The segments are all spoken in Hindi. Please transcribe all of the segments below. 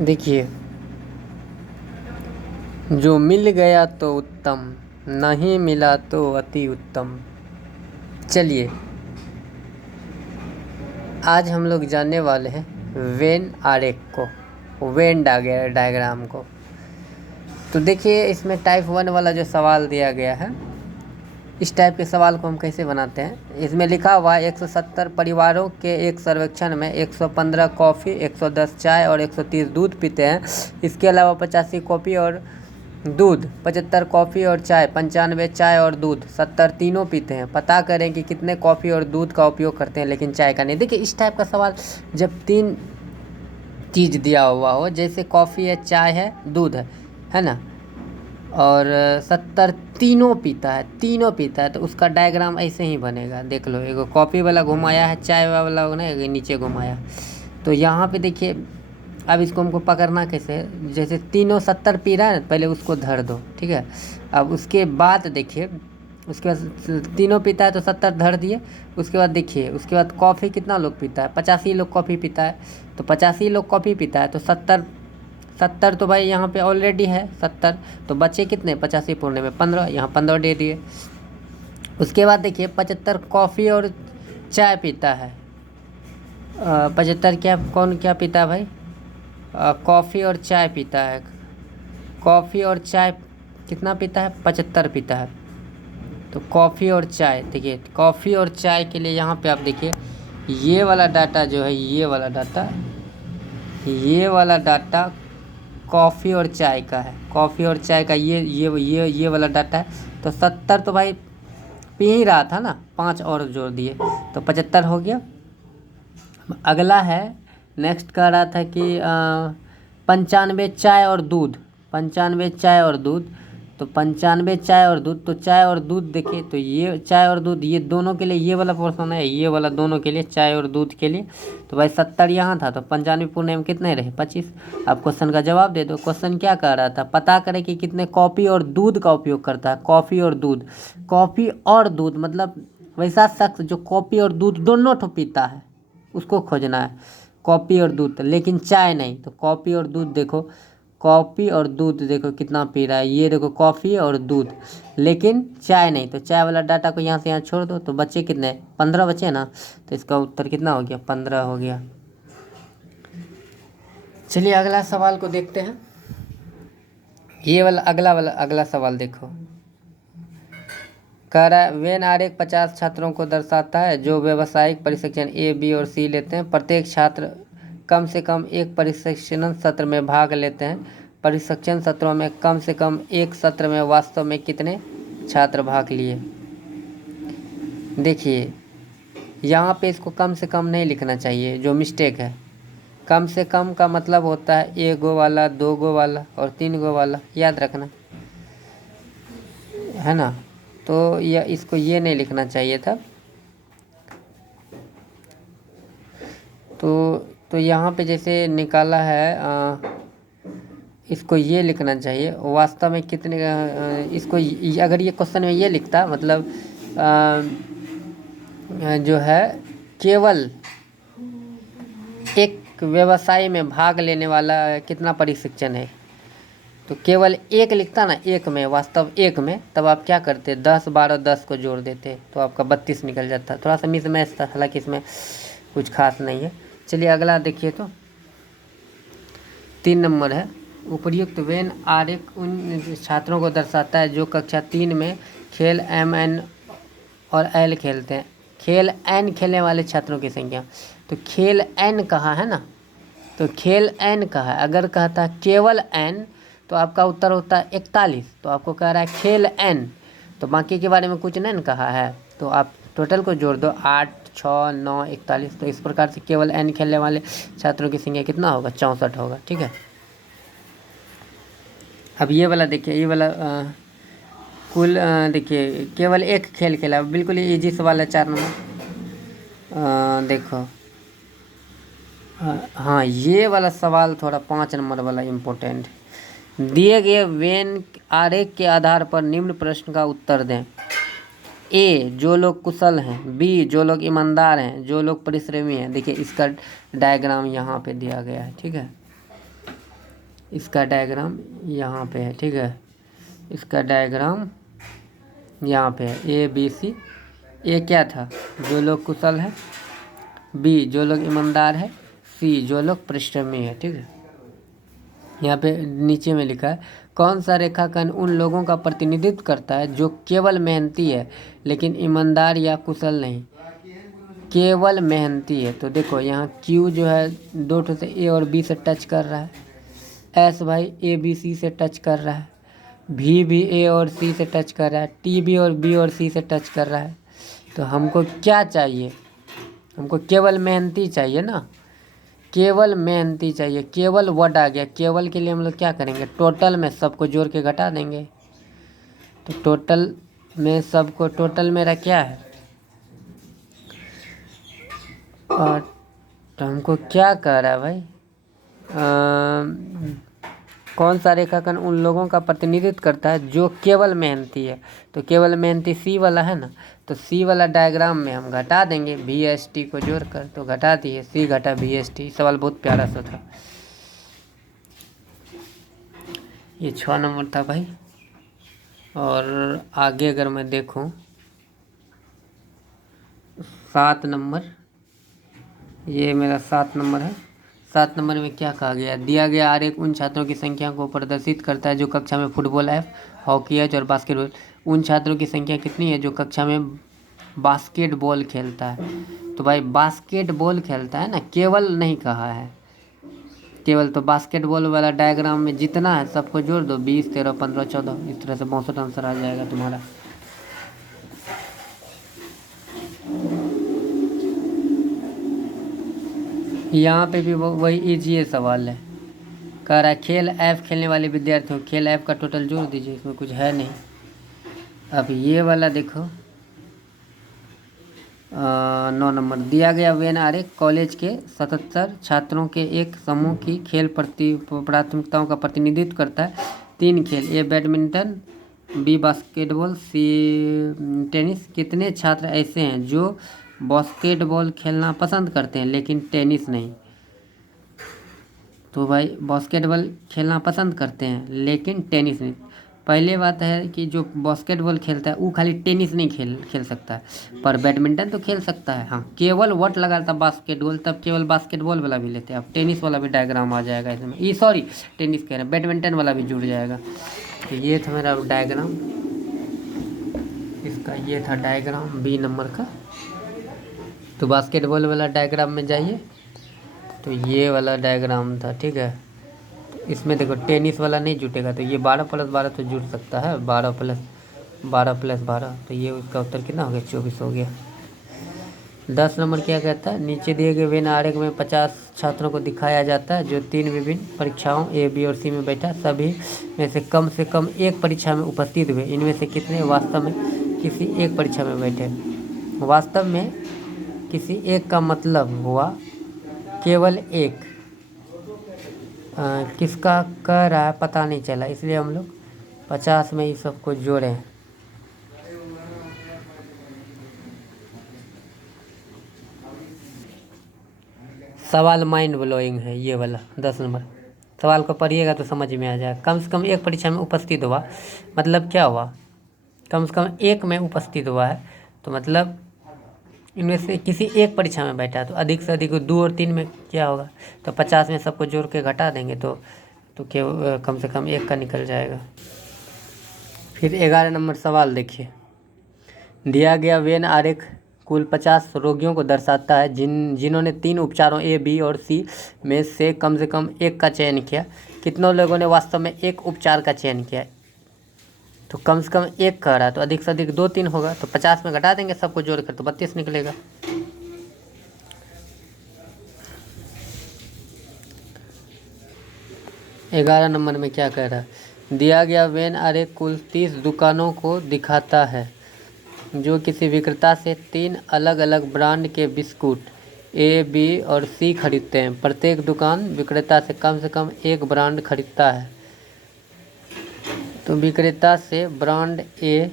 देखिए, जो मिल गया तो उत्तम, नहीं मिला तो अति उत्तम। चलिए, आज हम लोग जानने वाले हैं वेन आरेख को, वेन डायग्राम को। तो देखिए, इसमें टाइप 1 वाला जो सवाल दिया गया है, इस टाइप के सवाल को हम कैसे बनाते हैं। इसमें लिखा हुआ है 170 परिवारों के एक सर्वेक्षण में 115 कॉफ़ी, 110 चाय और 130 दूध पीते हैं। इसके अलावा 85 कॉफ़ी और दूध, 75 कॉफ़ी और चाय, 95 चाय और दूध, 70 तीनों पीते हैं। पता करें कि कितने कॉफ़ी और दूध का उपयोग करते हैं लेकिन चाय का नहीं। देखिए, इस टाइप का सवाल जब 3 चीज़ दिया हुआ हो, जैसे कॉफ़ी है, चाय है, दूध है ना, और 70 तीनों पीता है, तो उसका डायग्राम ऐसे ही बनेगा। देख लो, एगो कॉफ़ी वाला घुमाया है, चाय वाला ना नीचे घुमाया। तो यहाँ पे देखिए, अब इसको हमको पकड़ना कैसे है। जैसे तीनों 70 पी रहा है, पहले उसको धर दो, ठीक है। अब उसके बाद देखिए, उसके बाद तीनों पीता है तो 70 धर दिए। उसके बाद देखिए, उसके बाद कॉफ़ी कितना लोग पीता है, 85 लोग कॉफ़ी पीता है। तो 85 लोग कॉफ़ी पीता है तो 70 तो भाई यहाँ पे ऑलरेडी है 70। तो बचे कितने, 85 पूर्णे में 15, यहाँ 15 दे दिए। उसके बाद देखिए, 75 कॉफ़ी और चाय पीता है। 75 कौन क्या पीता है भाई, कॉफ़ी और चाय पीता है। कॉफ़ी और चाय कितना पीता है, 75 पीता है। तो कॉफ़ी और चाय, देखिए कॉफ़ी और चाय के लिए यहाँ पे आप देखिए, ये वाला डाटा जो है, ये वाला डाटा कॉफ़ी और चाय का है। कॉफ़ी और चाय का ये वाला डाटा है। तो 70 तो भाई पी ही रहा था ना, 5 और जोड़ दिए तो 75 हो गया। अगला है, नेक्स्ट कह रहा था कि 95 चाय और दूध, 95 चाय और दूध। तो 95 चाय और दूध, तो चाय और दूध देखिए, तो ये चाय और दूध ये दोनों के लिए ये वाला पोर्शन है, ये वाला दोनों के लिए, चाय और दूध के लिए। तो भाई 70 यहाँ था, तो 95 पूर्णे में कितने रहे, 25। अब क्वेश्चन का जवाब दे दो। क्वेश्चन क्या कह रहा था, पता करें कि कितने कॉफ़ी और दूध का उपयोग करता है। कॉफ़ी और दूध, कॉफ़ी और दूध मतलब वैसा शख्स जो कॉफ़ी और दूध दोनों ठो पीता है, उसको खोजना है। कॉफ़ी और दूध, लेकिन चाय नहीं। तो कॉफ़ी और दूध देखो, कॉफ़ी और दूध देखो कितना पी रहा है, ये देखो कॉफ़ी और दूध, लेकिन चाय नहीं। तो चाय वाला डाटा को यहाँ से यहाँ छोड़ दो, तो बच्चे कितने, 15 बचे ना। तो इसका उत्तर कितना हो गया, 15 हो गया। चलिए अगला सवाल को देखते हैं। ये वाला अगला सवाल देखो, कह रहा है वेन आरेख 50 छात्रों को दर्शाता है जो व्यावसायिक प्रशिक्षण ए, बी और सी लेते हैं। प्रत्येक छात्र कम से कम एक प्रशिक्षण सत्र में भाग लेते हैं। प्रशिक्षण सत्रों में कम से कम एक सत्र में वास्तव में कितने छात्र भाग लिए। देखिए, यहाँ पे इसको कम से कम नहीं लिखना चाहिए, जो मिस्टेक है। कम से कम का मतलब होता है 1 गो वाला, 2 गो वाला और 3 गो वाला, याद रखना है ना। तो इसको ये नहीं लिखना चाहिए था। तो यहाँ पे जैसे निकाला है, इसको ये लिखना चाहिए वास्तव में कितने। इसको अगर ये क्वेश्चन में ये लिखता, मतलब जो है केवल एक व्यवसाय में भाग लेने वाला कितना प्रशिक्षण है, तो केवल एक लिखता ना, एक में, वास्तव एक में, तब आप क्या करते, 10 12 10 को जोड़ देते तो आपका 32 निकल जाता। थोड़ा सा मिस मैच था, हालांकि इसमें कुछ खास नहीं है। चलिए अगला देखिए, तो 3 नंबर है, उपर्युक्त वेन आरेख उन छात्रों को दर्शाता है जो कक्षा 3 में खेल MN और L खेलते हैं। खेल N खेलने वाले छात्रों की संख्या, तो खेल N कहाँ है ना, तो खेल N कहाँ है। अगर कहता है केवल N तो आपका उत्तर होता है 41। तो आपको कह रहा है खेल N, तो बाकी के बारे में कुछ नहीं कहा है, तो आप टोटल को जोड़ दो, 8 6 9 41। तो इस प्रकार से केवल N खेलने वाले छात्रों की संख्या कितना होगा, 64 होगा, ठीक है। अब ये वाला देखिए, ये वाला कुल देखिए केवल एक खेल खेला, बिल्कुल इजी सवाल है, 4 नंबर। देखो, हाँ ये वाला सवाल थोड़ा 5 नंबर वाला इम्पोर्टेंट। दिए गए वेन आरेख के आधार पर निम्न प्रश्न का उत्तर दें। ए, जो लोग कुशल हैं। बी, जो लोग ईमानदार हैं, जो लोग परिश्रमी हैं। देखिए इसका डायग्राम यहाँ पे दिया गया है, ठीक है। इसका डायग्राम यहाँ पे है, ठीक है। इसका डायग्राम यहाँ पे है, ए बी सी। ए क्या था? जो लोग कुशल है, बी जो लोग ईमानदार है, सी जो लोग परिश्रमी है, ठीक है। यहाँ पे नीचे में लिखा है, कौन सा रेखाखंड उन लोगों का प्रतिनिधित्व करता है जो केवल मेहनती है लेकिन ईमानदार या कुशल नहीं? केवल मेहनती है। तो देखो यहाँ क्यू जो है दो ठो से ए और बी से टच कर रहा है, एस भाई ए बी सी से टच कर रहा है, भी ए और सी से टच कर रहा है, टी भी और बी और सी से टच कर रहा है। तो हमको क्या चाहिए? हमको केवल मेहनती चाहिए ना, केवल मेहनती चाहिए। केवल वर्ड आ गया, केवल के लिए हम लोग क्या करेंगे? टोटल में सबको जोड़ के घटा देंगे। तो टोटल में सबको, टोटल मेरा क्या है? और तो हमको क्या कह रहा है भाई? कौन सा रेखाखंड उन लोगों का प्रतिनिधित्व करता है जो केवल मेहनती है? तो केवल मेहनती सी वाला है ना, तो सी वाला डायग्राम में हम घटा देंगे वी एस टी को जोड़कर। तो घटा दिए, सी घटा वी एस टी। सवाल बहुत प्यारा सा था। ये 6 नंबर था भाई। और आगे अगर मैं देखूं 7 नंबर, ये मेरा 7 नंबर है। 7 नंबर में क्या कहा गया? दिया गया आरेख उन छात्रों की संख्या को प्रदर्शित करता है जो कक्षा में फुटबॉल एफ, हॉकी एच और बास्केटबॉल। उन छात्रों की संख्या कितनी है जो कक्षा में बास्केटबॉल खेलता है? तो भाई बास्केटबॉल खेलता है ना, केवल नहीं कहा है। केवल तो बास्केटबॉल वाला डायग्राम में जितना है सबको जोड़ दो, 20, 13, 15, 14, इस तरह से 62 आंसर आ जाएगा तुम्हारा। यहाँ पे भी वही इजी सवाल है। कह रहा है खेल ऐप खेलने वाले विद्यार्थियों, खेल ऐप का टोटल जोड़ दीजिए। इसमें कुछ है नहीं। अब ये वाला देखो, 9 नंबर दिया गया वेन आरेख कॉलेज के 77 छात्रों के एक समूह की खेल प्राथमिकताओं का प्रतिनिधित्व करता है। 3 खेल, A badminton, B basketball, C tennis. कितने छात्र ऐसे हैं जो बास्केटबॉल खेलना पसंद करते हैं लेकिन टेनिस नहीं? तो भाई बास्केटबॉल खेलना पसंद करते हैं लेकिन टेनिस नहीं। पहले बात है कि जो बास्केटबॉल खेलता है वो खाली टेनिस नहीं खेल सकता है, पर बैडमिंटन तो खेल सकता है। हाँ, केवल वट लगा था बास्केटबॉल, तब केवल बास्केटबॉल वाला भी लेते हैं। अब टेनिस वाला भी डायग्राम आ जाएगा इसमें। ये सॉरी, टेनिस कह रहे हैं, बैडमिंटन वाला भी जुड़ जाएगा। तो ये था मेरा डायग्राम, इसका ये था डायग्राम बी नंबर का। तो बास्केटबॉल वाला डायग्राम में जाइए, तो ये वाला डायग्राम था, ठीक है। इसमें देखो टेनिस वाला नहीं जुटेगा, तो ये 12 + 12 तो जुट सकता है, 12 + 12, तो ये उसका उत्तर कितना हो गया? 24 हो गया। 10 नंबर क्या कहता है? नीचे दिए गए वेन आरेख में 50 छात्रों को दिखाया जाता है जो 3 विभिन्न परीक्षाओं ए बी और सी में बैठा। सभी में से कम एक परीक्षा में उपस्थित हुए। इनमें से कितने वास्तव में किसी एक परीक्षा में बैठे? वास्तव में किसी एक का मतलब हुआ केवल एक। किसका कह रहा है पता नहीं चला, इसलिए हम लोग 50 में ही सबको जोड़े। सवाल माइंड ब्लोइंग है ये वाला। 10 नंबर सवाल को पढ़िएगा तो समझ में आ जाएगा। कम से कम एक परीक्षा में उपस्थित हुआ, मतलब क्या हुआ? कम से कम एक में उपस्थित हुआ है, तो मतलब इनमें से किसी एक परीक्षा में बैठा है। तो अधिक से अधिक 2 और 3 में क्या होगा? तो 50 में सबको जोड़ के घटा देंगे तो कम से कम एक का निकल जाएगा। फिर 11 नंबर सवाल देखिए। दिया गया वेन आरेख कुल 50 रोगियों को दर्शाता है जिन्होंने 3 उपचारों ए बी और सी में से कम एक का चयन किया। कितनों लोगों ने वास्तव में एक उपचार का चयन किया? तो कम से कम एक कह रहा है, तो अधिक से अधिक 2, 3 होगा। तो 50 में घटा देंगे सबको जोड़कर, तो 32 निकलेगा। ग्यारह नंबर में क्या कह रहा है? दिया गया वेन आरेख कुल 30 दुकानों को दिखाता है जो किसी विक्रेता से 3 अलग अलग ब्रांड के बिस्कुट ए बी और सी खरीदते हैं। प्रत्येक दुकान विक्रेता से कम एक ब्रांड खरीदता है। तो विक्रेता से ब्रांड ए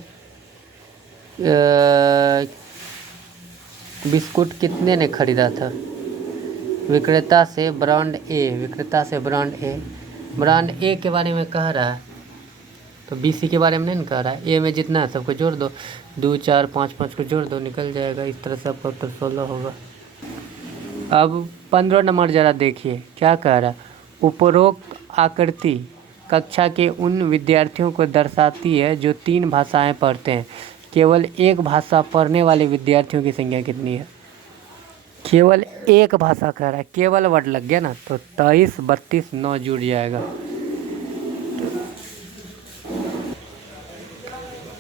बिस्कुट कितने ने खरीदा था? विक्रेता से ब्रांड ए ब्रांड ए के बारे में कह रहा है तो बी सी के बारे में नहीं ना कह रहा है। ए में जितना है सबको जोड़ दो, 2 4 5 5 को जोड़ दो, निकल जाएगा। इस तरह से आपका उत्तर 16 होगा। अब 15 नंबर ज़रा देखिए क्या कह रहा है। उपरोक्त आकृति कक्षा के उन विद्यार्थियों को दर्शाती है जो 3 भाषाएं पढ़ते हैं। केवल एक भाषा पढ़ने वाले विद्यार्थियों की संख्या कितनी है? केवल एक भाषा कह रहा है, केवल वर्ड लग गया ना, तो 23 32 9 जुड़ जाएगा।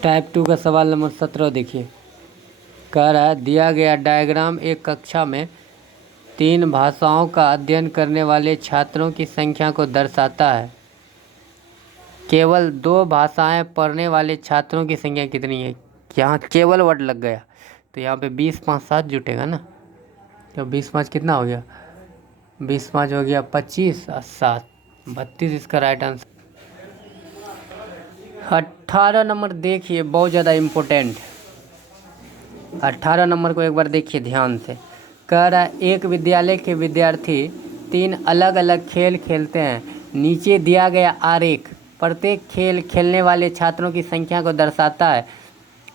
टाइप 2 का सवाल नंबर 17 देखिए। कह रहा है दिया गया डायग्राम एक कक्षा में 3 भाषाओं का अध्ययन करने वाले छात्रों की संख्या को दर्शाता है। केवल 2 भाषाएं पढ़ने वाले छात्रों की संख्या कितनी है? यहाँ केवल वर्ड लग गया तो यहाँ पे 20 5 7 जुटेगा ना। तो 20 5 कितना हो गया? 20 5 हो गया 25 और 7 32 इसका राइट आंसर। 18 नंबर देखिए, बहुत ज़्यादा इम्पोर्टेंट। 18 नंबर को एक बार देखिए ध्यान से। कह रहा है एक विद्यालय के विद्यार्थी 3 अलग अलग खेल खेलते हैं। नीचे दिया गया आरेख प्रत्येक खेल खेलने वाले छात्रों की संख्या को दर्शाता है।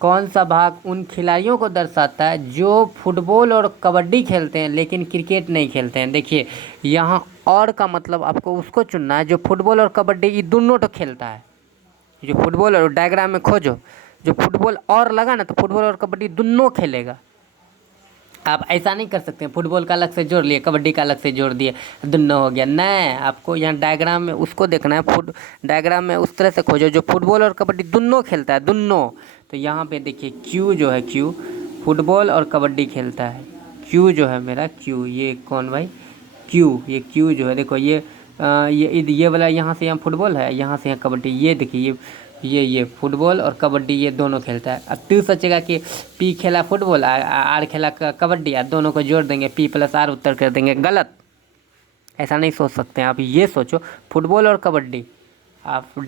कौन सा भाग उन खिलाड़ियों को दर्शाता है जो फुटबॉल और कबड्डी खेलते हैं लेकिन क्रिकेट नहीं खेलते हैं? देखिए यहाँ और का मतलब आपको उसको चुनना है जो फुटबॉल और कबड्डी ये दोनों तो खेलता है। जो फुटबॉल और डायग्राम में खोजो, जो फुटबॉल और लगा ना तो फुटबॉल और कबड्डी दोनों खेलेगा। आप ऐसा नहीं कर सकते फुटबॉल का अलग से जोड़ लिए कबड्डी का अलग से जोड़ दिए दोनों हो गया। नहीं, आपको यहाँ डायग्राम में उसको देखना है। डायग्राम में उस तरह से खोजो जो फुटबॉल और कबड्डी दोनों खेलता है, दोनों। तो यहाँ पे देखिए क्यू जो है, क्यू फुटबॉल और कबड्डी खेलता है। क्यू जो है मेरा, क्यू ये कौन भाई? क्यू, ये क्यू जो है देखो ये वाला यहाँ से यहाँ फुटबॉल है, यहाँ से यहाँ कबड्डी। ये देखिए ये फुटबॉल और कबड्डी ये दोनों खेलता है। अब तू सोचेगा कि पी खेला फुटबॉल आर खेला कबड्डी, दोनों को जोड़ देंगे पी प्लस आर उत्तर कर देंगे। गलत, ऐसा नहीं सोच सकते हैं आप। ये सोचो फुटबॉल और कबड्डी, आप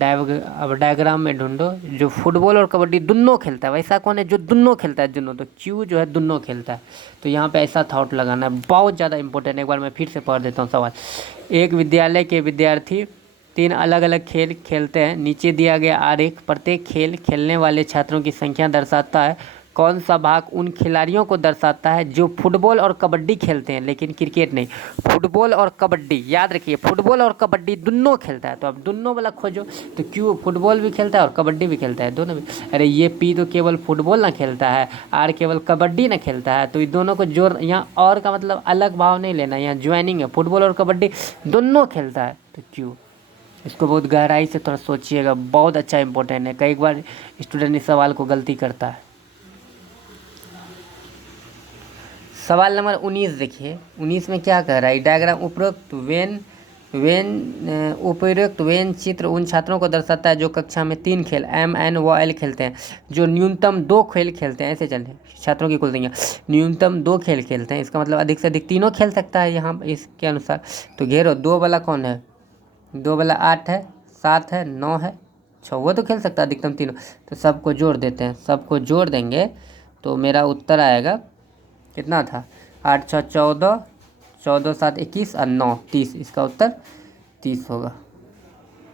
डायग्राम में ढूंढो जो फुटबॉल और कबड्डी दोनों खेलता है। वैसा कौन है जो दोनों खेलता है? दोनों, तो क्यू जो है दोनों खेलता है। तो यहाँ पे ऐसा थॉट लगाना है, बहुत ज़्यादा इंपॉर्टेंट। एक बार मैं फिर से पढ़ देता हूँ सवाल। एक विद्यालय के विद्यार्थी 3 अलग अलग खेल खेलते हैं। नीचे दिया गया आरेख प्रत्येक खेल खेलने वाले छात्रों की संख्या दर्शाता है। कौन सा भाग उन खिलाड़ियों को दर्शाता है जो फुटबॉल और कबड्डी खेलते हैं लेकिन क्रिकेट नहीं? फुटबॉल और कबड्डी, याद रखिए फुटबॉल और कबड्डी दोनों खेलता है। तो अब दोनों वाला खोजो तो क्यों फुटबॉल भी खेलता है और कबड्डी भी खेलता है, दोनों भी। अरे ये पी तो केवल फुटबॉल ना खेलता है, आर केवल कबड्डी ना खेलता है। तो ये दोनों को जोड़, यहाँ और का मतलब अलग भाव नहीं लेना, यहाँ ज्वाइनिंग है। फुटबॉल और कबड्डी दोनों खेलता है तो क्यों। इसको बहुत गहराई से थोड़ा सोचिएगा, बहुत अच्छा इंपॉर्टेंट है। कई बार स्टूडेंट इस सवाल को गलती करता है। सवाल नंबर 19 देखिए। 19 में क्या कह रहा है? डायग्राम उपरोक्त वेन चित्र उन छात्रों को दर्शाता है जो कक्षा में 3 खेल एम एन व एल खेलते हैं, जो न्यूनतम 2 खेल खेलते हैं। ऐसे चलते छात्रों की कुल संख्या न्यूनतम 2 खेल खेलते हैं, इसका मतलब अधिक से अधिक तीनों खेल सकता है यहाँ इसके अनुसार। तो घेरो 2 वाला कौन है? 2 वाला 8 है, 7 है, 9 है, 6, वो तो खेल सकता है अधिकतम तीनों। तो सबको जोड़ देते हैं, सबको जोड़ देंगे तो मेरा उत्तर आएगा कितना था? 8 6 14, 14 7 21 और 9 30। इसका उत्तर 30 होगा।